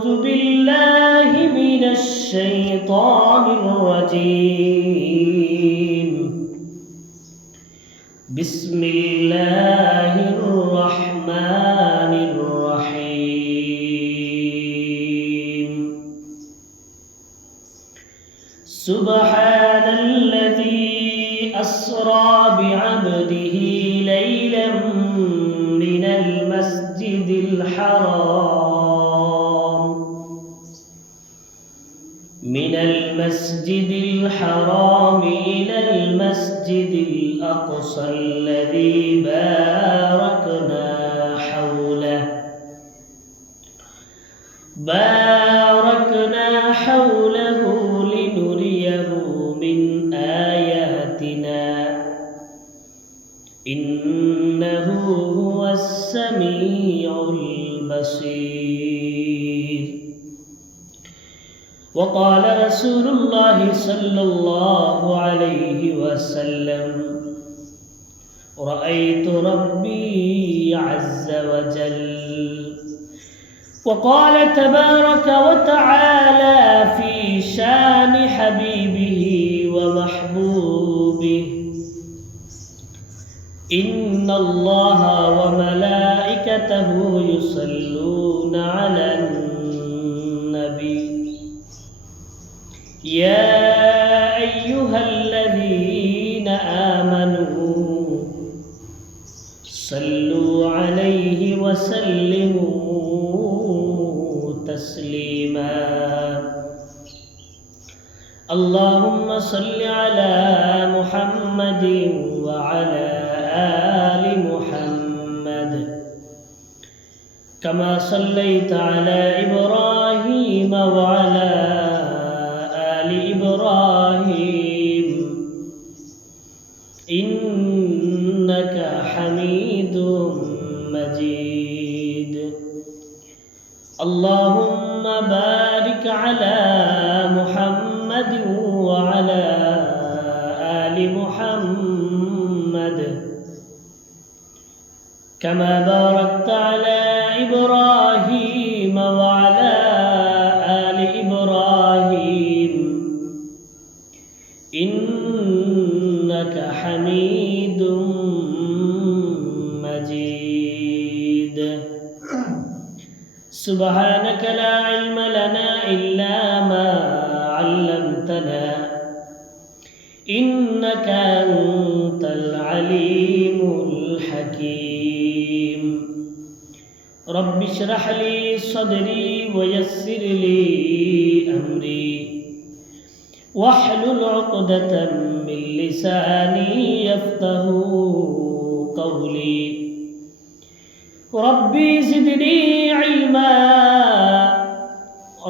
أعوذ بالله من الشيطان الرجيم بسم الله الرحمن الرحيم سبحان الذي أسرى بعبده ليلا من المسجد الحرام إلى المسجد الأقصى الذي باركنا حوله لنريه من آياتنا إنه هو السميع البصير. وقال رسول الله صلى الله عليه وسلم رأيت ربي عز وجل. وقال تبارك وتعالى في شان حبيبه ومحبوبه إن الله وملائكته يصلون على النبي يا أيها الذين آمنوا صلوا عليه وسلموا تسليما. اللهم صل على محمد وعلى آل محمد كما صليت على إبراهيم وعلى آل إبراهيم إنك حميد مجيد. اللهم بارك على محمد وعلى آل محمد كما باركت على إبراهيم وعلى آل إبراهيم إنك حميد مجيد. سبحانك لا علم لنا إلا ما علمتنا إنك أنت العليم الحكيم. رب اشرح لي صدري ويسر لي أمري واحلل عقدة من لساني يفقه قولي. ربي زدني علما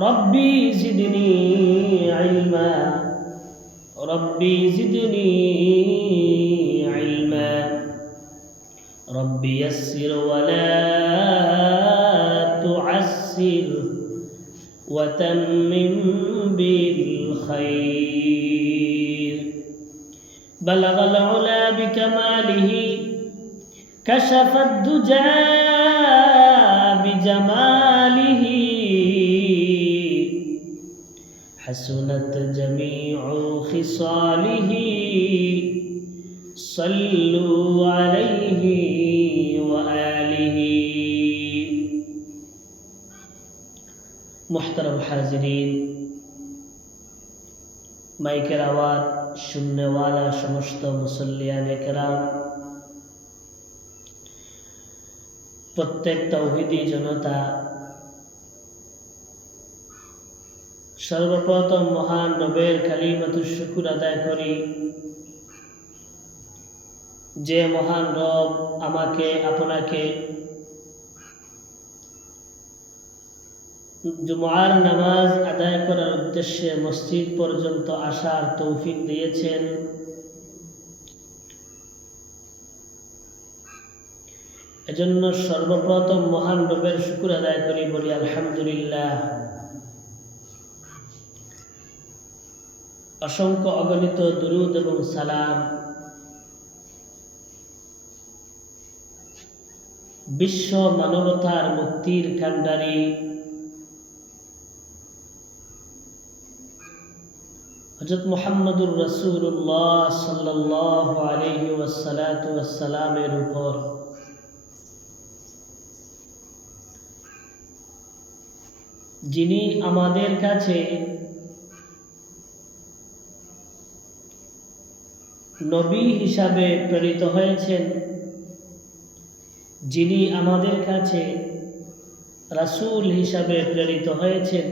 ربي زدني علما ربي زدني علما. ربي يسر ولا تعسر وتمم بالخير. بلغ العلا بكماله كشف الدجى بجماله حسنت جميع خصاله صلوا عليه وآله. محترم حاضرین মাইকের আওয়াজ শুননেওয়ালা সমস্ত মুসল্লিয়ানে কেরাম, প্রত্যেক তাওহীদি জনতা, সর্বপ্রথম মহান রবের কালিমাতুশ শুকর আদায় করি যে মহান রব আমাকে আপনাকে জুমার নামাজ আদায় করার উদ্দেশ্যে মসজিদ পর্যন্ত আসার তৌফিক দিয়েছেন। এজন্য সর্বপ্রথম মহান রবের শুকর আদায় করি, বলি আলহামদুলিল্লাহ। অসংখ্য অগণিত দুরূদ এবং সালাম বিশ্ব মানবতার মুক্তির কাণ্ডারি হযরত মুহাম্মদুর রাসূলুল্লাহ সাল্লাল্লাহু আলাইহি ওয়াসাল্লামের উপর যিনি আমাদের কাছে নবী হিসাবে প্রেরিত হয়েছেন, যিনি আমাদের কাছে রাসূল হিসাবে প্রেরিত হয়েছেন,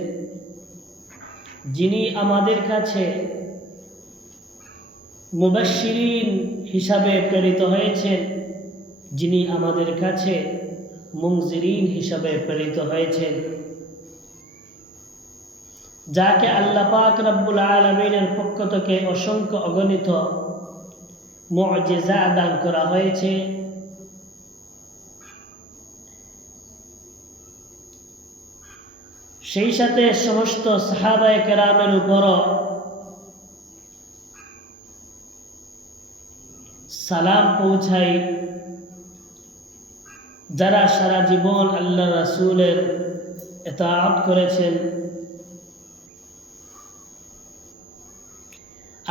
যিনি আমাদের কাছে মুবাশশিরিন হিসাবে প্রেরিত হয়েছেন, যিনি আমাদের কাছে মুনজিরিন হিসাবে প্রেরিত হয়েছেন, যাকে আল্লাহ পাক রব্বুল আলামিনের পক্ষ থেকে অসংখ্য অগণিত মুআজিজা দান করা হয়েছে, সেই সাথে সমস্ত সাহাবায়ে কেরামের উপরও সালাম পৌঁছাই, যারা সারা জীবন আল্লাহ রাসূলের ইতাআত করেছেন।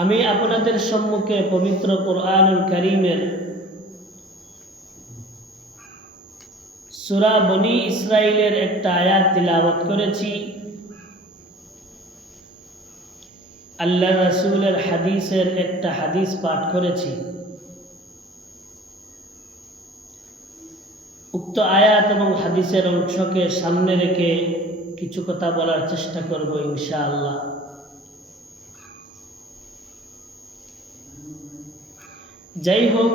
আমি আপনাদের সম্মুখে পবিত্র কুরআনুল কারীমের সূরা বনী ইসরাইলের একটা আয়াত তিলাওয়াত করেছি। আল্লাহ রাসূলের হাদিসের একটা হাদিস পাঠ করেছি। উক্ত আয়াত এবং হাদিসের অংশকে সামনে রেখে কিছু কথা বলার চেষ্টা করব ইনশাআল্লাহ। যাই হোক,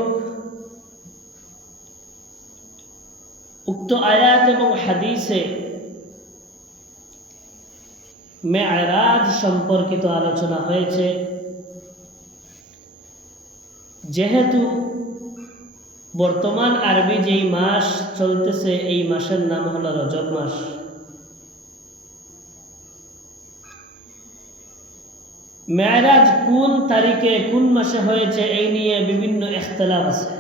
উক্ত আয়াত এবং হাদিসে মেরাজ সম্পর্কিত আলোচনা হয়েছে। যেহেতু বর্তমান আরবি যেই মাস চলতেছে, এই মাসের নাম হলো রজব মাস। মেরাজ কোন তারিখে কোন মাসে হয়েছে এই নিয়ে বিভিন্ন ইখতিলাফ আছে।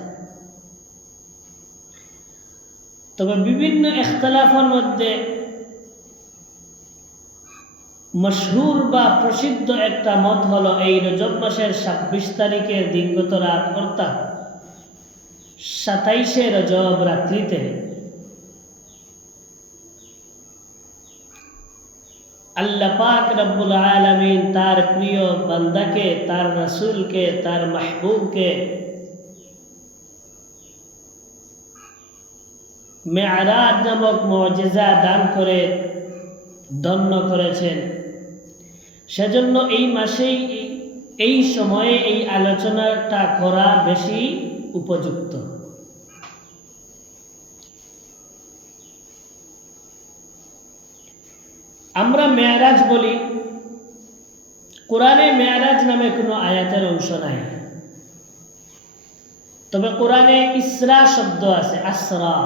তবে বিভিন্ন ইখতিলাফের মধ্যে মশহুর বা প্রসিদ্ধ একটা মত হলো এই রজব মাসের 26 তারিখের দিনগত রাত, অর্থাৎ 27শে রজব রাত্রিতে আল্লাহ পাক রব্বুল আলামিন তার প্রিয় বান্দাকে, তার রাসূলকে, তার মাহবুবকে মেরাজ নামক মুআজিজা দান করে ধন্য করেছেন। সেজন্য এই মাসেই, এই সময়ে এই আলোচনাটা করা বেশি উপযুক্ত। আমরা মেরাজ বলি, কোরআনে মেরাজ নামে কোনো আয়াতের অংশ নাই। তবে কোরআনে ইসরা শব্দ আছে, আসরা।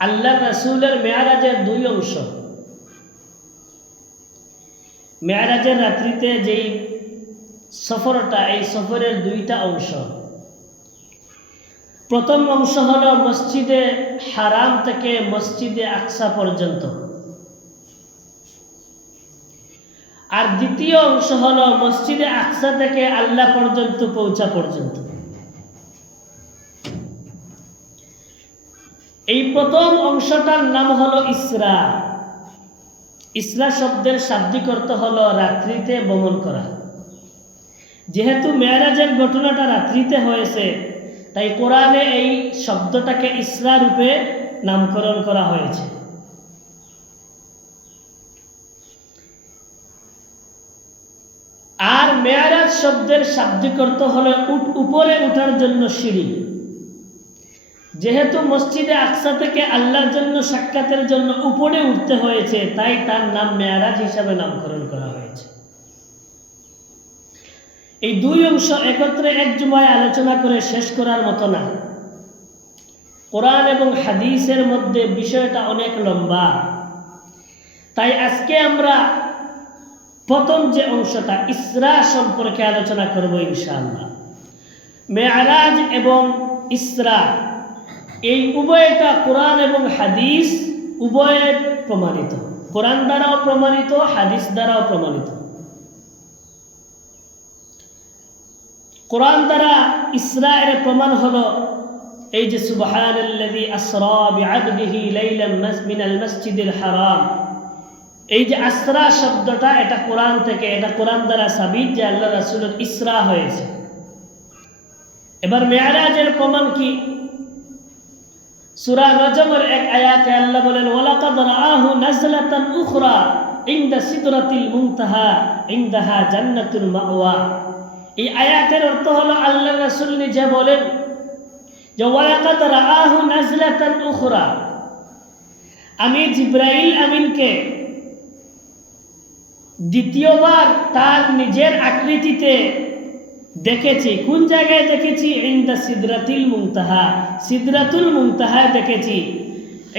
আল্লাহ রাসূলের মেরাজের দুই অংশ। মেরাজের রাত্রিতে যেই সফরটা, এই সফরের দুইটা অংশ। প্রথম অংশ হলো মসজিদে হারাম থেকে মসজিদে আকসা পর্যন্ত, আর দ্বিতীয় অংশ হলো মসজিদে আকসা থেকে আল্লাহ পর্যন্ত পৌঁছা পর্যন্ত। এই প্রথম অংশটার নাম হলো ইসরা। ইসরা শব্দের শাব্দিক অর্থ হলো রাত্রিতে ভ্রমণ করা। যেহেতু মেরাজের ঘটনাটা রাত্রিতে হয়েছে, তাই কোরআনে এই শব্দটাকে ইসরা রূপে নামকরণ করা হয়েছে। আর মেরাজ শব্দের শাব্দিক অর্থ হলো উপরে ওঠার জন্য সিঁড়ি। যেহেতু মসজিদে আকসা থেকে আল্লাহর জন্য সাক্ষাতের জন্য উপরে উঠতে হয়েছে, তাই তার নাম মেরাজ হিসাবে নামকরণ করা হয়েছে। এই দুই অংশ একত্রে এক জুমায় আলোচনা করে শেষ করার মতো না। কোরআন এবং হাদিসের মধ্যে বিষয়টা অনেক লম্বা। তাই আজকে আমরা প্রথম যে অংশটা ইসরা সম্পর্কে আলোচনা করব ইনশাআল্লাহ। মেরাজ এবং ইসরা এই উভয়টা কোরআন এবং হাদিস উভয়ে প্রমাণিত। কোরআন দ্বারাও প্রমাণিত, হাদিস দ্বারাও প্রমাণিত। কোরআন দ্বারা ইসরা এর প্রমাণ হলো এই যে সুবহানাল্লাযী আসরা বিআবদিহি লাইলাম মিনাল মাসজিদিল হারাম। এই যে আসরা শব্দটা এটা কোরআন থেকে, এটা কোরআন দ্বারা সাবিত যে আল্লাহ রাসূলের ইসরা হয়েছে। এবার মেরাজের প্রমাণ কি? সূরা নজমের এক আয়াতে আল্লাহ বলেন ওয়ালাকাদ রাআহু নাজলাতান উখরা ইনদা সিদরাতিল মুনতাহা ইনদাহা জান্নাতুল মাওয়া। এই আয়াতের অর্থ হলো আল্লাহ রাসূল নিজে বলেন যে ওয়ালাকাদ রাআহু নাজলাতান উখরা, আমি জিবরাইল আমিনকে দ্বিতীয়বার তার নিজের আকৃতিতে দেখেছি। কোন জায়গায় দেখেছি? ইনদা সিদরাতিল মুনতাহা, সিদরাতুল মুনতাহায় দেখেছি।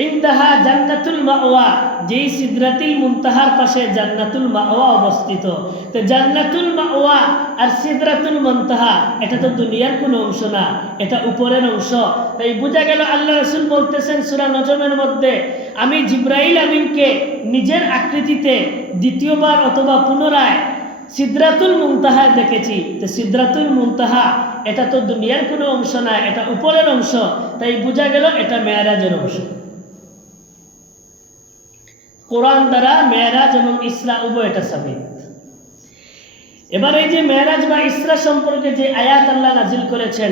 ইনদাহা জান্নাতুল মাওয়া, যেই সিদরাতুল মুনতাহার পাশে জান্নাতুল মাওয়া অবস্থিত। তো জান্নাতুল মাওয়া আর সিদরাতুল মুনতাহা এটা তো দুনিয়ার কোনো অংশ না, এটা উপরের অংশ। তাই বোঝা গেল আল্লাহ রাসূল বলতেছেন সূরা নজমের মধ্যে, আমি জিবরাইল আমিনকে নিজের আকৃতিতে দ্বিতীয়বার অথবা পুনরায় সিদরাতুল মুনতাহায় দেখেছি। তো সিদরাতুল মুনতাহা এটা তো দুনিয়ার কোনো অংশ না, এটা উপরের অংশ। তাই বোঝা গেল এটা মেরাজের অংশ। কোরআন দ্বারা মেরাজ এবং ইসরা উভয়টা সাবিত। এবার এই যে মেরাজ বা ইসরা সম্পর্কে যে আয়াত আল্লাহ নাজিল করেছেন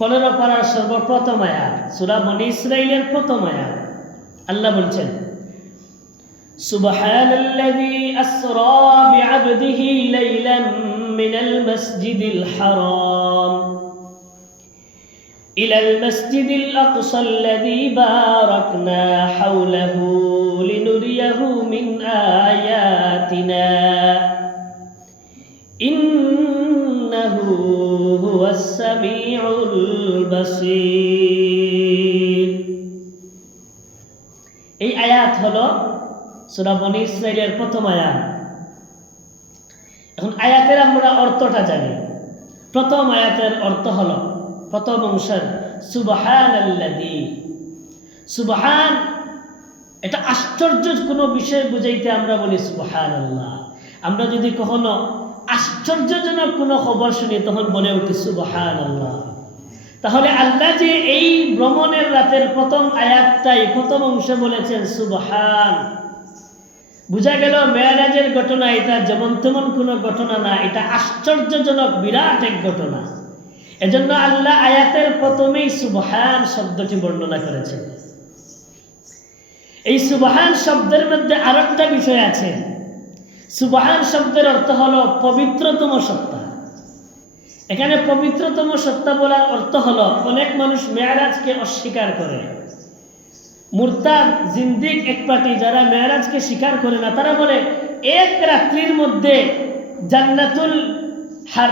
15 পারার সর্বপ্রথম আয়াত, সূরা বনী ইসরাঈলের প্রথম আয়াত, আল্লাহ বলছেন সুবহানাল্লাযী আসরা বিআবদিহি লাইলাম মিনাল মাসজিদিল হারাম ইলাল মাসজিদিল আকসাল্লাযী বারাকনা হাওলাহু লিনুরিয়াহু মিন আয়াতিনা ইন্নাহু হুয়াস সামিউল বাসীর। এই আয়াত হলো সূরা বনী ইসরাঈলের প্রথম আয়াত। এখন আয়াতের আমরা অর্থটা জানি। প্রথম আয়াতের অর্থ হলো, প্রথম অংশের সুবহানাল্লাযী, সুবহান এটা আশ্চর্য কোনো বিষয় বুঝাইতে আমরা বলি সুবহানাল্লাহ। আমরা যদি কখনো আশ্চর্যজনক কোনো খবর শুনি তখন বলে উঠি সুবহানাল্লাহ। তাহলে আল্লাহ যে এই ভ্রমণের রাতের প্রথম আয়াতটাই প্রথম অংশে বলেছেন সুবহান, বুঝা গেল মেরাজের ঘটনা এটা যেমন তেমন কোনো ঘটনা না, এটা আশ্চর্যজনক বিরাট এক ঘটনা। এজন্য আল্লাহ আয়াতের প্রথমেই সুবহান শব্দটি বর্ণনা করেছেন। এই সুবহান শব্দের মধ্যে আরেকটা বিষয় আছে। সুবহান শব্দের অর্থ হলো পবিত্রতম সত্তা। এখানে পবিত্রতম সত্তা বলার অর্থ হলো, অনেক মানুষ মেরাজকে অস্বীকার করে। মুরতাদ জিন্দিক এক পার্টি যারা মেরাজকে স্বীকার করে না, তারা বলে এক রাত্রির মধ্যে জান্নাতুল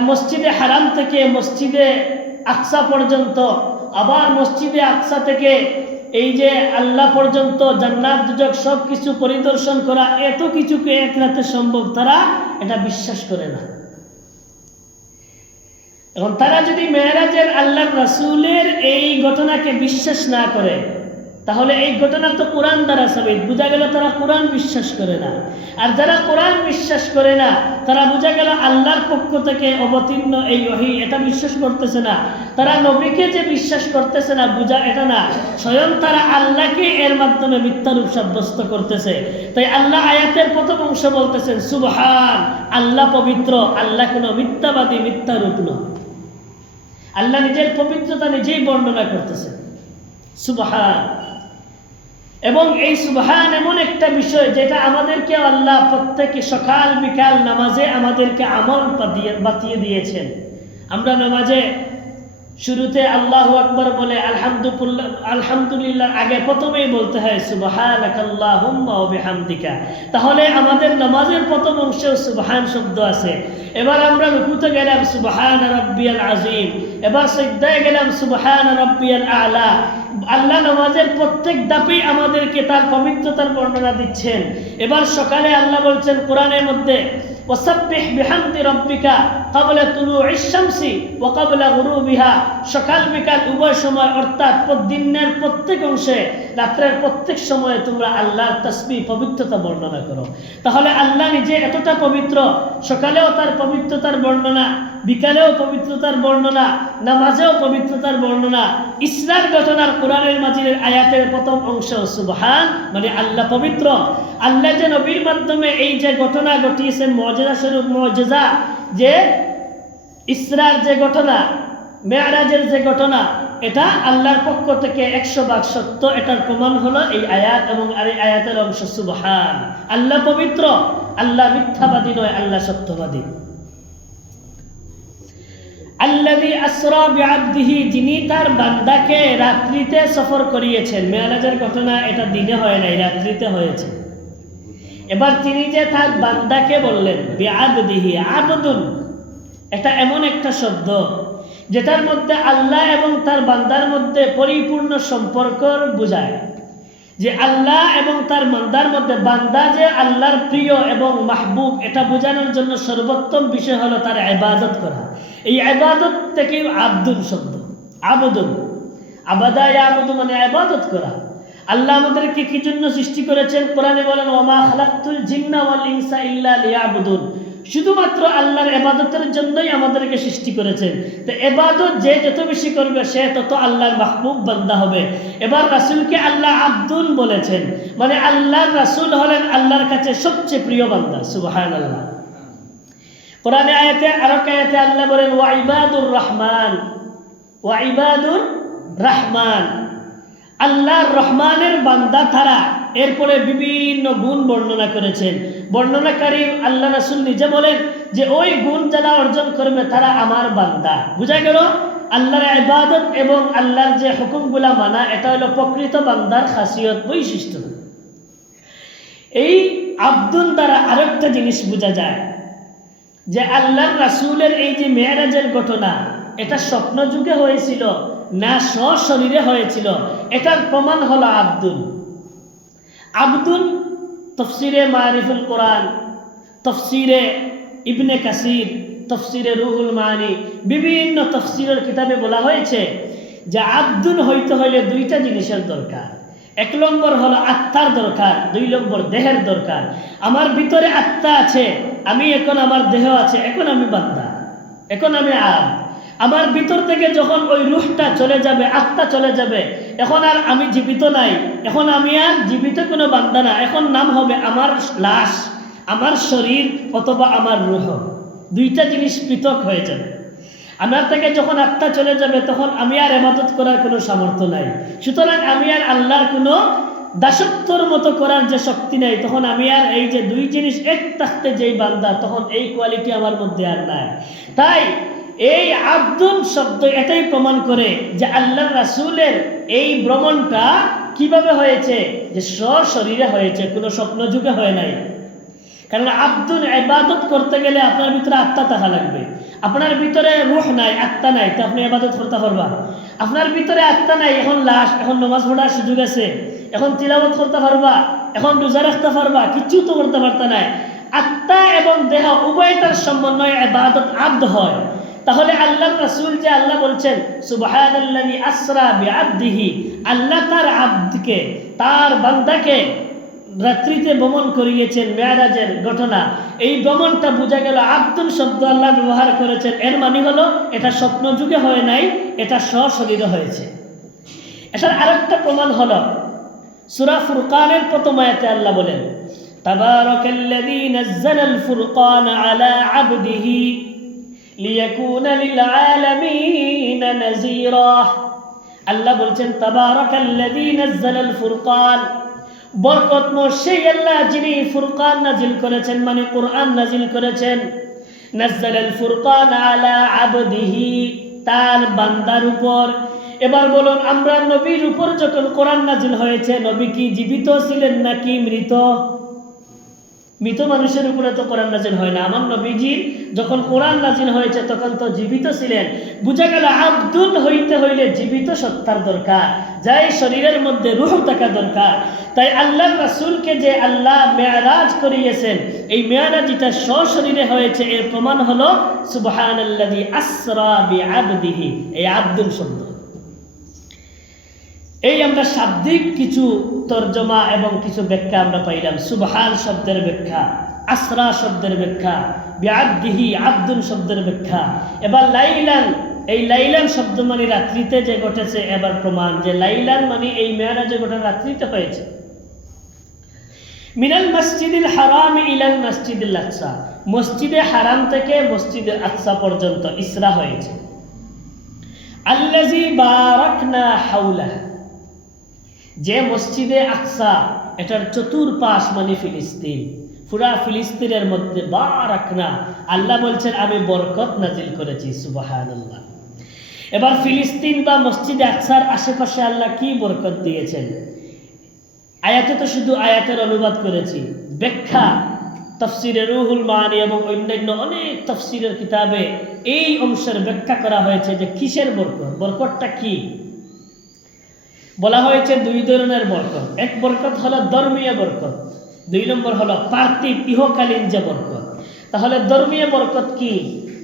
মসজিদে হারাম থেকে মসজিদে আকসা পর্যন্ত, আবার মসজিদে আকসা থেকে এই যে আল্লাহ পর্যন্ত জান্নাত দুজক সব কিছু পরিদর্শন করা, এত কিছুকে এক রাতে সম্ভব, তারা এটা বিশ্বাস করে না। এখন তারা যদি মেরাজের আল্লাহর রাসূলের এই ঘটনাকে বিশ্বাস না করে, তাহলে এই ঘটনা তো কোরআন দ্বারা সাবিত, বোঝা গেল তারা কোরআন বিশ্বাস করে না। আর যারা কোরআন বিশ্বাস করে না, তারা বোঝা গেল আল্লাহর পক্ষ থেকে অবতীর্ণ এই ওহী এটা বিশ্বাস করতেছে না। তারা নবীকে যে বিশ্বাস করতেছে না, বোঝা এটা না, স্বয়ং তারা আল্লাহকে এর মাধ্যমে মিথ্যারূপ সাব্যস্ত করতেছে। তাই আল্লাহ আয়াতের প্রথম অংশ বলতেছেন সুবহান, আল্লাহ পবিত্র, আল্লাহ কোনো মিথ্যাবাদী, মিথ্যারূপ নয়। আল্লাহ নিজের পবিত্রতা নিজেই বর্ণনা করতেছেন সুবহান। এবং এই সুবহান এমন একটা বিষয় যেটা আমাদেরকে আল্লাহ প্রত্যেকে সকাল বিকাল নামাজে আমাদেরকে আমল বাতিয়ে দিয়েছেন। আমরা নামাজে শুরুতে আল্লাহু আকবার বলে আলহামদুলিল্লাহ আগে প্রথমেই বলতে হয় সুবহানাকাল্লাহুম্মা ওয়া বিহামদিকা। তাহলে আমাদের নামাজের প্রথম অংশে সুবহান শব্দ আছে। এবার আমরা রুকুতে গেলাম সুবহানা রাব্বিয়াল আযীম, এবার সিজদায় গেলাম সুবহানা রাব্বিয়াল আ'লা। আল্লাহ নামাজের প্রত্যেক ধাপেই আমাদেরকে তার পবিত্রতার বর্ণনা দিচ্ছেন। এবার সকালে আল্লাহ বলছেন কোরআনের মধ্যে ওয়াসাব্বিহ বিহামদি রাব্বিকা ক্বাবলা তুলুইশ শামসি ওয়া ক্বাবলা গুরুবিহা, সকাল বিকাল উভয় সময় অর্থাৎ দিনের প্রত্যেক অংশে, রাত্রের প্রত্যেক সময়ে তোমরা আল্লাহর তাসবিহ পবিত্রতা বর্ণনা করো। তাহলে আল্লাহ নিজে এতটা পবিত্র, সকালেও তার পবিত্রতার বর্ণনা, বিকালেও পবিত্রতার বর্ণনা, নামাজেও পবিত্রতার বর্ণনা। ইসরার ঘটনার কোরআনের মাজিদের আয়াতের প্রথম অংশ সুবহান, মানে আল্লাহ পবিত্র। আল্লাহ যে নবীর মাধ্যমে এই যে ঘটনা ঘটিয়েছেন, মুজিজা স্বরূপ মুজিজা, যে ইসরার যে ঘটনা, মেরাজের যে ঘটনা, এটা আল্লাহর পক্ষ থেকে 100% সত্য। এটার প্রমাণ হলো এই আয়াত এবং এই আয়াতের অংশ সুবহান। আল্লাহ পবিত্র, আল্লাহ মিথ্যাবাদী নয়, আল্লাহ সত্যবাদী। আল্লাযী আসরা বিআবদিহি, যিনি তার বান্দাকে রাত্রিতে সফর করিয়েছেন। মেরাজের ঘটনা এটা দিনে হয় নাই, রাত্রিতে হয়েছে। এবার তিনি যে তার বান্দাকে বললেন বিআবদিহি, আবদুন এটা এমন একটা শব্দ যেটার মধ্যে আল্লাহ এবং তার বান্দার মধ্যে পরিপূর্ণ সম্পর্ক বোঝায়। যে আল্লাহ এবং তার বান্দার মধ্যে, বান্দা যে আল্লাহর প্রিয় এবং মাহবুব, এটা বোঝানোর জন্য সর্বোত্তম বিষয় হলো তার ইবাদত করা। এই ইবাদত থেকে আব্দুল শব্দ, আবদুন, আবাদা ইয়াবুদু মানে ইবাদত করা। আল্লাহ আমাদেরকে কি জন্য সৃষ্টি করেছেন? কোরআনে বলেন ওয়ামা খালাকতুল জিন্না ওয়াল ইনসা ইল্লা লিয়াবুদুন, শুধুমাত্র আল্লাহর ইবাদতের জন্যই আমাদেরকে সৃষ্টি করেছেন। তো ইবাদত যে যত বেশি করবে সে তত আল্লাহর মাহবুব বান্দা হবে। এবার রাসূলকে আল্লাহ আব্দুল বলেছেন, মানে আল্লাহর রাসূল হলেন আল্লাহর কাছে সবচেয়ে প্রিয় বান্দা। সুবহানাল্লাহ। কোরআনে আয়াতে আরেক আয়াতে আল্লাহ বলেন ওয়া ইবাদুর রহমান, ওয়া ইবাদুর রহমান, আল্লাহর রহমানের বান্দা তারা। এরপরে বিভিন্ন গুণ বর্ণনা করেছেন। বর্ণনাকারী আল্লাহ রাসূল নিজে বলেন যে ওই গুণ যারা অর্জন করবে তারা আমার বান্দা। বুঝা গেল আল্লাহর ইবাদত এবং আল্লাহর যে হুকুমগুলা মানা, এটা হলো প্রকৃত বান্দার খাসিয়ত, বৈশিষ্ট্য। এই আব্দুল দ্বারা আরেকটা জিনিস বোঝা যায় যে আল্লাহর রাসূলের এই যে মেরাজের ঘটনা, এটা স্বপ্ন যুগে হয়েছিল না সশরীরে হয়েছিল, এটার প্রমাণ হলো আব্দুল। আব্দুল তফসিরে মারিফুল কোরআন, তফসিরে ইবনে কাসির, তফসিরে রুহুল মানি, বিভিন্ন তফসিরের কিতাবে বলা হয়েছে যে আব্দুল হইতে হইলে দুইটা জিনিসের দরকার। 1 নম্বর হলো আত্মার দরকার, 2 নম্বর দেহের দরকার। আমার ভিতরে আত্মা আছে, আমি এখন, আমার দেহ আছে, এখন আমি বান্দা, এখন আমি আব্দ। আমার ভিতর থেকে যখন ওই রূহটা চলে যাবে, আত্মা চলে যাবে, এখন আর আমি জীবিত নাই, এখন আমি আর জীবিত কোনো বান্দা না, এখন নাম হবে আমার লাশ, আমার শরীর অথবা আমার রূহ। দুইটা জিনিস পৃথক হয়ে যাবে। আমার থেকে যখন আত্মা চলে যাবে তখন আমি আর ইবাদত করার কোনো সামর্থ্য নাই। সুতরাং আমি আর আল্লাহর কোনো দাসত্বর মতো করার যে শক্তি নাই, তখন আমি আর এই যে দুই জিনিস এক থাকতে যেই বান্দা, তখন এই কোয়ালিটি আমার মধ্যে আর নাই। তাই এই আব্দুল শব্দ এটাই প্রমাণ করে যে আল্লাহর রাসূলের এই ভ্রমণটা কিভাবে হয়েছে, যে সশরীরে হয়েছে, কোনো স্বপ্ন যুগে হয় নাই। কারণ আব্দুল ইবাদত করতে গেলে আপনার ভিতরে আত্মা থাকা লাগবে। আপনার ভিতরে রূহ নাই, আত্মা নাই, তো আপনি ইবাদত করতে পারবা? আপনার ভিতরে আত্মা নাই, এখন লাশ, এখন নামাজ পড়ার সুযোগ আছে, এখন তিলাওয়াত করতে পারবা, এখন রোজা রাখতে পারবা, কিচ্ছু তো করতে পারতা নাই। আত্মা এবং দেহ উভয়টার সমন্বয়ে ইবাদত আব্দ হয়। তাহলে আল্লাহর রাসূল যে আল্লাহ বলছেন সুবহানাল্লাযী আসরা বিআবদিহি, আল্লাহ তার আব্দকে, তার বান্দাকে রাত্রিতে ভ্রমণ করিয়েছেন, মেরাজের ঘটনা। এই ভ্রমণটা বোঝা গেল আব্দুল শব্দ আল্লাহ ব্যবহার করেছেন, এর মানে হলো এটা স্বপ্ন যুগে হয় নাই, এটা সশরীরে হয়েছে। এটার আরেকটা প্রমাণ হলো সূরা ফুরকানের প্রথম আয়াতে আল্লাহ বলেন তাবারাকাল্লাযী নাযালাল ফুরকানা আলা আবদিহি লিয়াকুনা লিল আলামিন নাযীরা। আল্লাহ বলছেন তাবারাকাল্লাযী নাযালাল ফুরকান, বরকতময় সেই আল্লাহ যিনি ফুরকান নাজিল করেছেন, মানে কোরআন নাজিল করেছেন। নাযালাল ফুরকান আলা আবদিহি, তার বান্দার উপর। এবার বলুন, আমরা নবীর উপর যখন কোরআন নাজিল হয়েছে, নবী কি জীবিত ছিলেন নাকি মৃত? মৃত মানুষের উপরে তো কোরআন নাজিল হয় না। আমার নবীজি যখন কোরআন নাজিল হয়েছে তখন তো জীবিত ছিলেন। বুঝা গেল আব্দুল হইতে হইলে জীবিত সত্তার দরকার, যাই শরীরের মধ্যে রূহ থাকা দরকার। তাই আল্লাহর রাসূলকে যে আল্লাহ মেরাজ করিয়েছেন, এই মেরাজটা সশরীরে হয়েছে, এর প্রমাণ হলো সুবহানাল্লাযী আসরা বিআবদিহি, এই আব্দুল শব্দ। এই আমরা শাব্দিক কিছু তর্জমা এবং কিছু ব্যাখ্যা আমরা পাইলাম। সুবহান শব্দের ব্যাখ্যা, আসরা শব্দের ব্যাখ্যা, বিআবদিহি আব্দুল শব্দের ব্যাখ্যা। এবার লাইলান, এই লাইলান শব্দ মানে রাত্রিতে যে ঘটেছে, এবার প্রমাণ যে লাইলান মানে এই মেরাজে ঘটনা রাত্রিতে হয়েছে। মিনাল মসজিদিল হারাম ইলাল মসজিদিল আকসা, মসজিদে হারাম থেকে মসজিদে আকসা পর্যন্ত ইসরা হয়েছে। আল্লাযী বারাকনা হাওলা, যে মসজিদে আকসা এটার চতুর্পাশ মানে ফিলিস্তিন, পুরা ফিলিস্তিনের মধ্যে বারাকনা, আল্লাহ বলছেন আমি বরকত নাজিল করেছি। সুবহানাল্লাহ। এবার ফিলিস্তিন বা মসজিদে আকসার আশেপাশে আল্লাহ কি বরকত দিয়েছেন? আয়াতে তো শুধু আয়াতের অনুবাদ করেছি, ব্যাখ্যা তাফসীরে রুহুল মানি এবং অন্যান্য অনেক তাফসীরের কিতাবে এই অংশের ব্যাখ্যা করা হয়েছে যে কিসের বরকত, বরকতটা কি। বলা হয়েছে দুই ধরনের বরকত। এক বরকত হলো ধর্মীয় বরকত, দুই নম্বর হলো পার্থিব ইহকালীন যে বরকত। তাহলে ধর্মীয় বরকত কি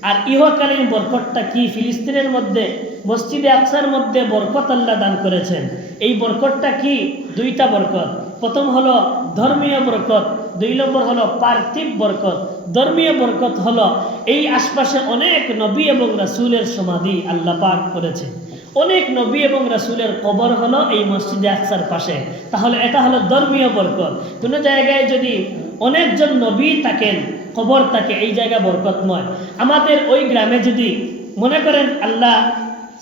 আর ইহকালীন বরকতটা কি? ফিলিস্তিনের মধ্যে মসজিদে আকসার মধ্যে বরকত আল্লাহ দান করেছেন। এই বরকতটা কি? দুইটা বরকত। প্রথম হলো ধর্মীয় বরকত, দুই নম্বর হলো পার্থিব বরকত। ধর্মীয় বরকত হলো এই আশপাশে অনেক নবী এবং রাসূলের সমাধি আল্লাহ পাক করেছে, অনেক নবী এবং রাসূলের কবর হলো এই মসজিদে আকসার পাশে। তাহলে এটা হলো ধর্মীয় বরকত। কোনো জায়গায় যদি অনেকজন নবী থাকেন, কবর থাকে, এই জায়গা বরকতময়। আমাদের ওই গ্রামে যদি মনে করেন আল্লাহ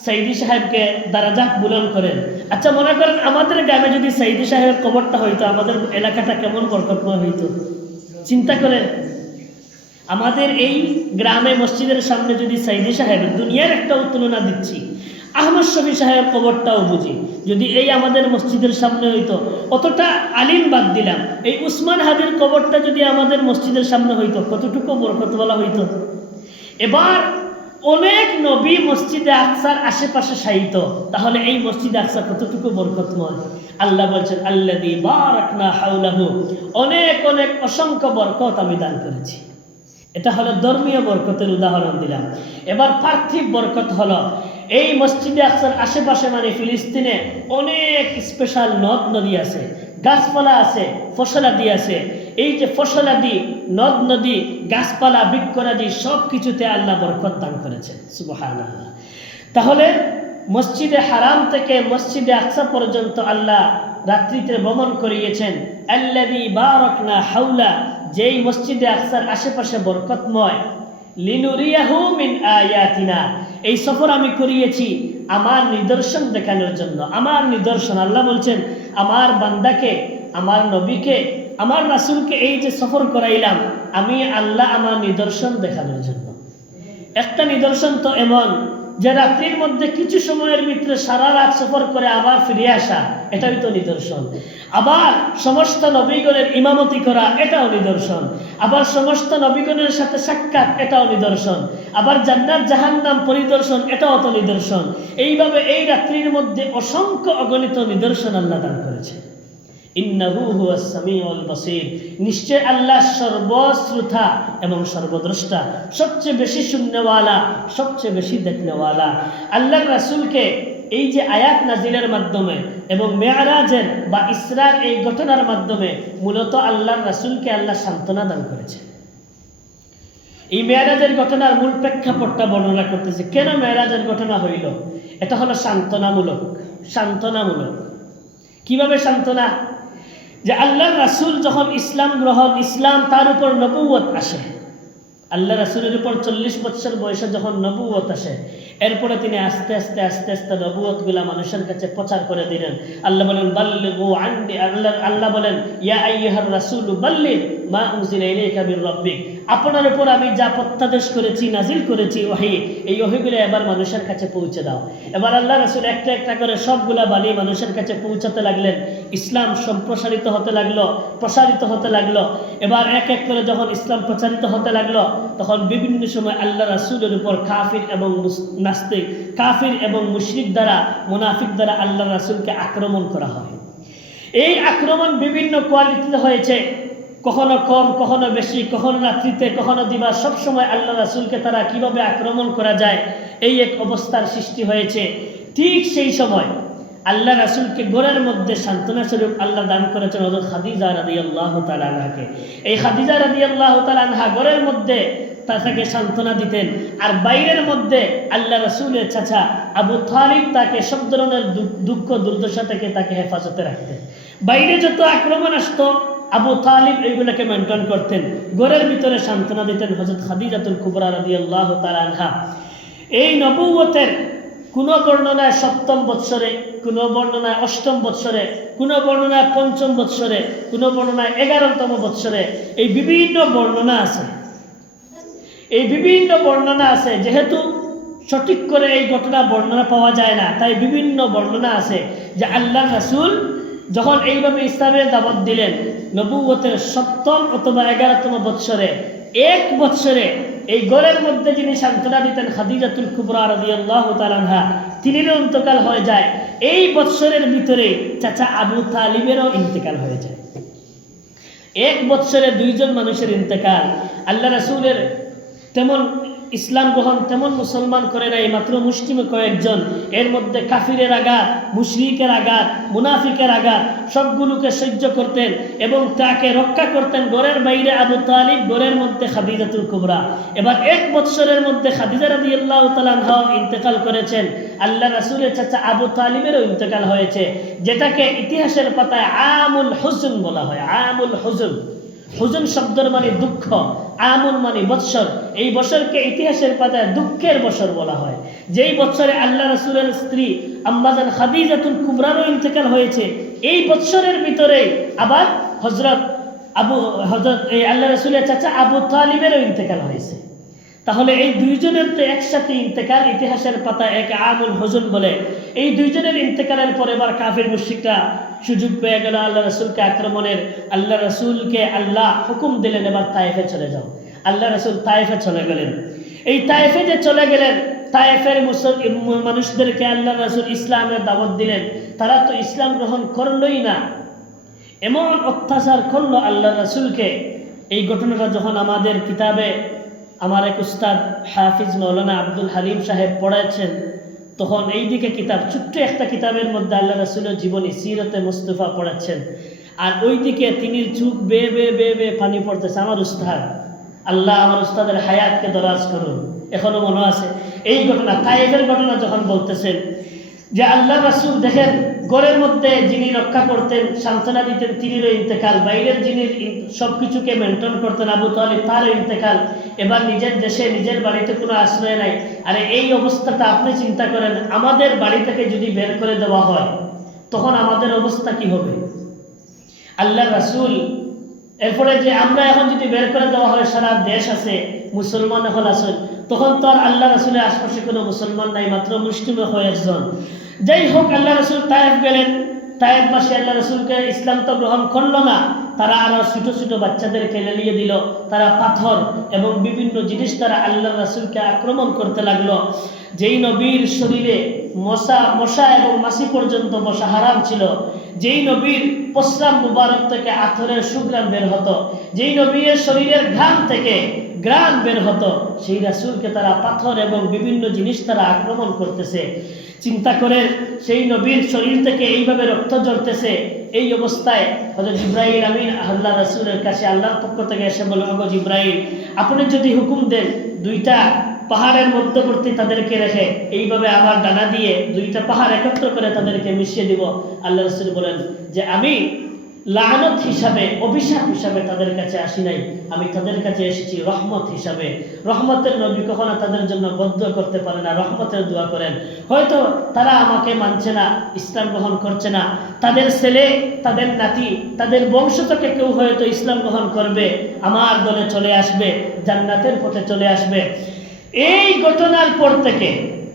সাইদি সাহেবকে দারাজাত বুলন্দ করেন, আচ্ছা মনে করেন আমাদের গ্রামে যদি সাইদি সাহেবের কবরটা হইতো, আমাদের এলাকাটা কেমন বরকতময় হইতো চিন্তা করেন। আমাদের এই গ্রামে মসজিদের সামনে যদি সাইদি সাহেবের, দুনিয়ার একটা তুলনা দিচ্ছি, আহমদ শফি সাহেবের কবরটাও বুঝি, যদি এই আমাদের মসজিদের সামনে হইতো, অতটা আলিম বাদ দিলাম, এই উসমান হাদির কবরটা যদি আমাদের মসজিদের সামনে হইতো, কতটুকু বরকতওয়ালা হইতো। এবার অনেক নবী মসজিদে আকসার আশেপাশে শায়িত, তাহলে এই মসজিদে আকসা কতটুকু বরকতময়। আল্লাহ বলছেন আল্লাযী বারাকনা হাওলাহু, অনেক অনেক অসংখ্য বরকত আমি দান করেছি। এটা হলো ধর্মীয় বরকতের উদাহরণ দিলাম। এবার পার্থিব বরকত হলো এই মসজিদে আকসার আশেপাশে মানে ফিলিস্তিনে অনেক স্পেশাল নদ নদী আছে, গাছপালা আছে, ফসলাদি আছে। এই যে ফসলাদি, নদ নদী, গাছপালা, বৃক্ষরাজি সব কিছুতে আল্লাহ বরকত দান করেছেন। সুবহানাল্লাহ। তাহলে মসজিদে হারাম থেকে মসজিদে আকসা পর্যন্ত আল্লাহ রাত্রিতে ভ্রমণ করিয়েছেন। আল্লাযী বারাকনা হাওলা, যেই মসজিদে আকসার আশেপাশে বরকতময়। লিনুরিয়াহু মিন আয়াতিনা, এই সফর আমি করিয়েছি আমার নিদর্শন দেখানোর জন্য। আমার নিদর্শন, আল্লাহ বলছেন আমার বান্দাকে, আমার নবীকে, আমার রাসূলকে এই যে সফর করাইলাম, আমি আল্লাহ আমার নিদর্শন দেখানোর জন্য। একটা নিদর্শন তো এমন যে রাত্রির মধ্যে কিছু সময়ের ভিতরে সারা রাত সফর করে আবার ফিরে আসা, এটাই তো নিদর্শন। আবার সমস্ত নবীগণের ইমামতি করা, এটাও নিদর্শন। আবার সমস্ত নবীগণের সাথে সাক্ষাৎ, এটাও নিদর্শন। আবার জান্নাত জাহান্নাম পরিদর্শন, এটাও তো নিদর্শন। এইভাবে এই রাত্রির মধ্যে অসংখ্য অগণিত নিদর্শন আল্লাহ দান করেছে। ইন্নাহু হুয়াস সামিউল বাসীর, নিশ্চয় আল্লাহ সর্বশ্রোতা এবং সর্বদ্রষ্টা, সবচেয়ে বেশি শুননেওয়ালা, সবচেয়ে বেশি দেখনেওয়ালা। আল্লাহর রাসূলকে এই যে আয়াত নাজিলের মাধ্যমে এবং মেরাজের বা ইসরার এই ঘটনার মাধ্যমে মূলত আল্লাহর রাসূলকে আল্লাহ সান্ত্বনা দান করেছে। এই মেরাজের ঘটনার মূল প্রেক্ষাপটটা বর্ণনা করতেছে, কেন মেরাজের ঘটনা হইল। এটা হলো সান্ত্বনামূলক। সান্ত্বনামূলক কিভাবে সান্ত্বনা? যে আল্লাহর রাসূল যখন ইসলাম গ্রহণ, ইসলাম তার উপর নবুয়ত আসে, আল্লাহ রাসূলের উপর 40 বছর বয়সে যখন নবুয়ত আসে, এরপরে তিনি আস্তে আস্তে আস্তে আস্তে নবুয়তগুলা মানুষের কাছে প্রচার করে দিলেন। আল্লাহ বলেন বাল্লিগু আন্নি, আল্লাহ বলেন ইয়া আইয়ুহার রাসূলু বাল্লিগ মা উনজিলা ইলাইকা মির রাব্বিক, আপনার উপর আমি যা প্রত্যাদেশ করেছি, নাজিল করেছি ওহী, এই ওহীগুলো এবার মানুষের কাছে পৌঁছে দাও। এবার আল্লাহ রাসূল একটা একটা করে সবগুলা বাণী মানুষের কাছে পৌঁছাতে লাগলেন। ইসলাম সম্প্রসারিত হতে লাগলো, প্রসারিত হতে লাগলো। এবার এক এক করে যখন ইসলাম প্রচারিত হতে লাগলো, তখন বিভিন্ন সময় আল্লাহ রাসূলের উপর কাফির এবং নাস্তিক, কাফির এবং মুশরিক দ্বারা, মুনাফিক দ্বারা আল্লাহ রাসূলকে আক্রমণ করা হয়। এই আক্রমণ বিভিন্ন কোয়ালিটিতে হয়েছে, কখনো কম, কখনো বেশি, কখনো রাত্রিতে, কখনো দিবা। সবসময় আল্লাহ রাসূলকে তারা কিভাবে আক্রমণ করা যায় এই এক অবস্থার সৃষ্টি হয়েছে। ঠিক সেই সময় আল্লাহ রাসূলকে ঘরের মধ্যে সান্ত্বনা স্বরূপ আল্লাহ দান করেছেন হযরত খাদিজা রাদিয়াল্লাহু তাআলা আনহাকে। এই খাদিজা রাদিয়াল্লাহু তাআলা আনহা ঘরের মধ্যে তাকে সান্ত্বনা দিতেন, আর বাইরের মধ্যে আল্লাহ রাসূলের চাচা আবু তালিব তাকে সব ধরনের দুঃখ দুর্দশা থেকে তাকে হেফাজতে রাখতেন। বাইরে যত আক্রমণ আসতো আবু তালিব এইগুলোকে মেনটেন করতেন, ঘরের ভিতরে সান্ত্বনা দিতেন হযরত খাদিজাতুল কুবরা রাদিয়াল্লাহু তাআলা আনহা। এই নবুয়তের কোন বর্ণনায় 7ম বৎসরে, কোন বর্ণনায় 8ম বৎসরে, কোন বর্ণনায় 5ম বৎসরে, কোন বর্ণনায় 11তম বৎসরে, এই বিভিন্ন বর্ণনা আছে। এই বিভিন্ন বর্ণনা আছে, যেহেতু সঠিক করে এই ঘটনা বর্ণনা পাওয়া যায় না, তাই বিভিন্ন বর্ণনা আছে যে আল্লাহ রাসূল যখন এইভাবে ইসলামের দাওয়াত দিলেন নবুয়তের 7ম অথবা 11তম বৎসরে, এক বৎসরে এই ঘরের মধ্যে যিনি সান্ত্বনা দিতেন খাদিজাতুল কুবরা রাদিয়াল্লাহু তাআলা আনহা, তিনিরও ইন্তেকাল হয়ে যায়। এই বৎসরের ভিতরে চাচা আবু তালিবেরও ইন্তেকাল হয়ে যায়। এক বৎসরে 2 জন মানুষের ইন্তেকাল। আল্লাহ রাসূলের তেমন ইসলাম গ্রহণ, তেমন মুসলমান করে নাই, মাত্র মুসলিম কয়েকজন। এর মধ্যে কাফিরের আঘাত, মুশরিকের আঘাত, মুনাফিকের আঘাত সবগুলোকে সহ্য করতেন এবং তাকে রক্ষা করতেন। ঘরের বাইরে আবু তালিব, ঘরের মধ্যে খাদিজাতুল কুবরা। এবার এক বৎসরের মধ্যে খাদিজা রাদিয়াল্লাহু তাআলা আনহা ইন্তেকাল করেছেন। আল্লাহ রাসূলের চাচা আবু তালিবেরও ইন্তেকাল হয়েছে, যেটাকে ইতিহাসের পাতায় আমুল হুজন বলা হয়। আমুল হুজন, হুজুন শব্দের মানে দুঃখ, আমুল মানে বৎসর। এই বছরকে ইতিহাসের পাতায় দুঃখের বছর বলা হয়। যেই বছরে আল্লাহ রাসূলের স্ত্রী আম্মাজান খাদিজাতুল কুবরারও ইন্তেকাল হয়েছে, এই বছরের ভিতরে আবার এই আল্লাহ রাসূলের চাচা আবু তালিবেরও ইন্তেকাল হয়েছে। তাহলে এই 2 জনের তো একসাথে ইন্তেকাল, ইতিহাসের পাতায় এক আমুল হুজুন বলে। এই 2 জনের ইন্তেকালের পরে এবার কাফির মুশরিকরা সুযোগ পেয়ে গেল আল্লাহ রাসূলকে আক্রমণের। আল্লাহ রাসূলকে আল্লাহ হুকুম দিলেন এবার তায়েফে চলে যাও। আল্লাহ রাসূল তায়েফে চলে গেলেন। এই তায়েফে যে চলে গেলেন, তায়েফের মানুষদেরকে আল্লাহ রাসূল ইসলামের দাওয়াত দিলেন। তারা তো ইসলাম গ্রহণ করলই না, এমন অত্যাচার করলো আল্লাহ রাসূলকে। এই ঘটনাটা যখন আমাদের কিতাবে আমার এক উস্তাদ হাফিজ মাওলানা আব্দুল হালিম সাহেব পড়াচ্ছেন, তখন এইদিকে কিতাব, ছোট্ট একটা কিতাবের মধ্যে আল্লাহ রাসূলের জীবনী সিরতে মুস্তাফা পড়াচ্ছেন, আর ওইদিকে তিনি চোখ বেয়ে বেয়ে বেয়ে বেয়ে পানি পড়তেছে। আমার উস্তাদ, আল্লাহ আমার উস্তাদের হায়াতকে দরাজ করুন, এখনো মনে আছে এই ঘটনা। তায়েফের ঘটনা যখন বলতেছেন যে আল্লাহ রাসূল দেখেন ঘরের মধ্যে যিনি রক্ষা করতেন, সান্ত্বনা দিতেন, তিনিরও ইন্তেকাল। বাইরের যিনি সব কিছুকে মেনটেন করতেন আবু তালিব, তারও ইন্তেকাল। এবার নিজের দেশে, নিজের বাড়িতে কোনো আশ্রয় নাই। আরে এই অবস্থাটা আপনি চিন্তা করেন, আমাদের বাড়ি থেকে যদি বের করে দেওয়া হয় তখন আমাদের অবস্থা কি হবে? আল্লাহ রাসূল এরপরে যে আমরা এখন যদি বের করে দেওয়া হয়, সারা দেশ আছে, মুসলমান এখন আছেন, তখন তো আর আল্লাহ রাসূলের আশপাশে কোনো মুসলমান নাই, মাত্র মুসলিম কয়েকজন। যাই হোক, আল্লাহ রাসূল তায়েফ গেলেন। তায়েফবাসী আল্লাহ রাসূলকে ইসলাম তো গ্রহণ করলো না, তারা আরো ছোট ছোট বাচ্চাদেরকে লেলিয়ে দিল। তারা পাথর এবং বিভিন্ন জিনিস দ্বারা আল্লাহ রাসূলকে আক্রমণ করতে লাগলো। যেই নবীর শরীরে মশা এবং মাছি পর্যন্ত বসা হারাম ছিল, যেই নবীর প্রস্রাব মুবারক থেকে আতরের সুঘ্রাণ বের হতো, যেই নবীর শরীরের ঘাম থেকে ঘ্রাণ বের হতো, সেই রাসূলকে তারা পাথর এবং বিভিন্ন জিনিস তারা আক্রমণ করতেছে। চিন্তা করে সেই নবীর শরীর থেকে এইভাবে রক্ত ঝরতেছে। এই অবস্থায় হযরত জিবরাইল আমিন আল্লাহ রাসূলের কাছে আল্লাহর পক্ষ থেকে এসে বলল, ওগো জিবরাইল, আপনি যদি হুকুম দেন 2টা পাহাড়ের মধ্যবর্তী তাদেরকে রেখে এইভাবে আবার ডানা দিয়ে 2টা পাহাড় একত্র করে তাদেরকে মিশিয়ে দিব। আল্লাহ রাসূল বলেন যে আমি লানত হিসাবে, অভিশাপ হিসাবে তাদের কাছে আসি নাই, আমি তাদের কাছে এসেছি রহমত হিসাবে। রহমতের নবী কখনো তাদের জন্য বদদুয়া করতে পারে না, রহমতের দোয়া করেন। হয়তো তারা আমাকে মানছে না, ইসলাম গ্রহণ করছে না, তাদের ছেলে, তাদের নাতি, তাদের বংশ থেকে কেউ হয়তো ইসলাম গ্রহণ করবে, আমার দলে চলে আসবে, জান্নাতের পথে চলে আসবে। এই ঘটনার পর থেকে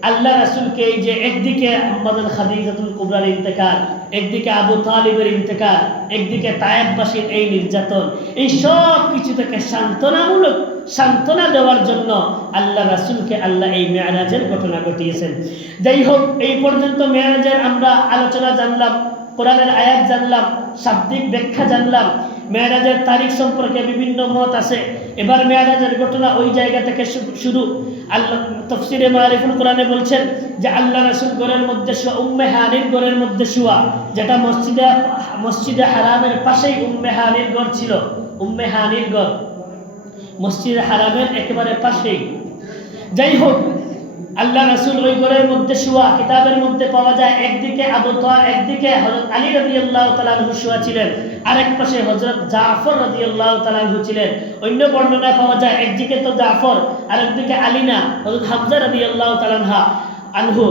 আল্লাহ রাসূলকে এই যে একদিকে আমাদের খাদিজাতুল কুবরার ইন্তেকাল, একদিকে আবু তালিবের ইন্তেকাল, একদিকে তায়েফবাসীর এই নির্যাতন, এই সব কিছু থেকে সান্ত্বনা দেওয়ার জন্য আল্লাহ রাসূলকে আল্লাহ এই মেরাজের ঘটনা ঘটিয়েছেন। যাই হোক, এই পর্যন্ত মেরাজের আমরা আলোচনা জানলাম, কোরআনের আয়াত জানলাম, শাব্দিক ব্যাখ্যা জানলাম, মেরাজের তারিখ সম্পর্কে বিভিন্ন মত আছে। এবার মেরাজের ঘটনা ওই জায়গা থেকে শুরু। আল্লাহ তাফসীরে মারিফুল কোরআনে বলছেন যে আল্লাহ রাসূল ঘরের মধ্যে উম্মে হানির ঘরের মধ্যে শুয়া, যেটা মসজিদে হারামের পাশেই উম্মে হানির ঘর ছিল। উম্মে হানির ঘর মসজিদে হারামের একেবারে পাশেই। যাই হোক, আল্লাহ রাসূল ওই ঘরের মধ্যে শুয়া। কিতাবের মধ্যে পাওয়া যায় একদিকে একদিকে হযরত আলী রাদিয়াল্লাহু তাআলা আনহু শুয়া ছিলেন, আরেক পাশে হযরত জাফর রাদিয়াল্লাহু তাআলা আনহু ছিলেন। অন্য বর্ণনায় পাওয়া যায় একদিকে তো জাফর, আরেকদিকে আলী না, হযরত হামজা রাদিয়াল্লাহু তাআলা আনহু।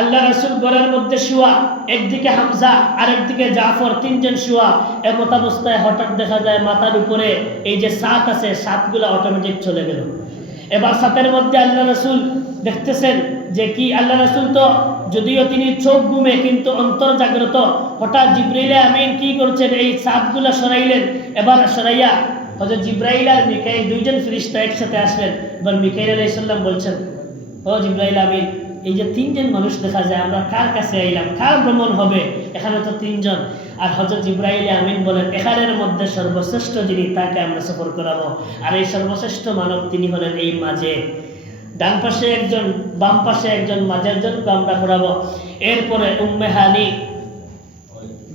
আল্লাহ রাসূল ঘরের মধ্যে শুয়া, একদিকে হামজা, আরেকদিকে জাফর, তিনজন শুয়া। এমত অবস্থায় হঠাৎ দেখা যায় মাথার উপরে এই যে সাত আছে, সাতগুলো অটোমেটিক চলে গেল। এবার সাতের মধ্যে আল্লাহ রাসূল দেখতেছেন যে কি, আল্লাহ রাসূল তো যদিও তিনি চোখ ঘুমে কিন্তু অন্তর জাগ্রত। হঠাৎ জিবরাইল আমিন কি করছেন, এই সাতগুলা সরাইলেন। এবার সরাইয়া হযরত জিবরাইল আর মিকাইল দুইজন ফেরেশতা একসাথে আসলেন। এবার মিকাইল আলাইহিস সালাম বলছেন, ও জিবরাইল আমিন, এই যে তিনজন মানুষ দেখা যায়, আমরা কার কাছে আইলাম, কার ভ্রমণ হবে, এখানে তো তিনজন। আর হযরত জিবরাইল আমিন বলেন, এখানের মধ্যে সর্বশ্রেষ্ঠ যিনি, তাকে আমরা সফর করাবো। আর এই সর্বশ্রেষ্ঠ মানব তিনি হলেন এই মাঝে, ডান পাশে একজন, বাম পাশে একজন, মাঝের জনকে আমরা করাবো। এরপরে উম্মে হানি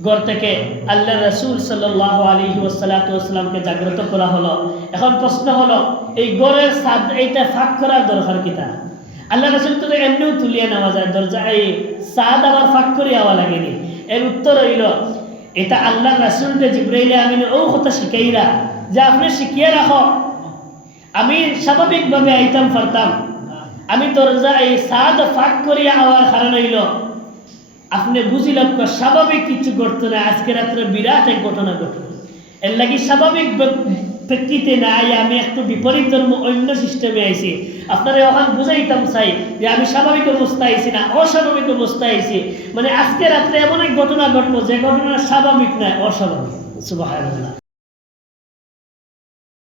ঘর থেকে আল্লাহ রাসূল সাল্লাল্লাহু আলাইহি ওয়াসাল্লামকে জাগ্রত করা হলো। এখন প্রশ্ন হলো, এই ঘরের ছাদ এইটা ফাঁক করার দরকার কিটা? আল্লাহ রাসূল তো এমনিও তুলিয়ে নেওয়া যায়, দরজা এই ছাদ আবার ফাঁক করে আওয়া লাগেনি। এর উত্তর হইল, এটা আল্লাহ রাসূলকে জিবরাইল আমিন ও কথা শিখাইরা যে আপনি শিখিয়ে রাখো, আমি স্বাভাবিকভাবে আইতাম পারতাম, আমি দরজা এই ছাদ ফাঁক করিয়া আওয়ার কারণ হইল আপনি বুঝিলাম স্বাভাবিক কিছু ঘটতো না, আজকে রাত্রে বিরাট এক ঘটনা ঘটল। এর লাগি স্বাভাবিক প্রেক্ষিতে না আইয়া আমি একটু বিপরীত ধর্ম অন্য সিস্টেমে আইছি। আপনারা ওখানে বুঝাইতাম চাই যে আমি স্বাভাবিক অবস্থায় আইছি না অস্বাভাবিক অবস্থায় আইছি, মানে আজকে রাত্রে এমন এক ঘটনা ঘটলো যে ঘটনা স্বাভাবিক নয়, অস্বাভাবিক। সুবহানাল্লাহ।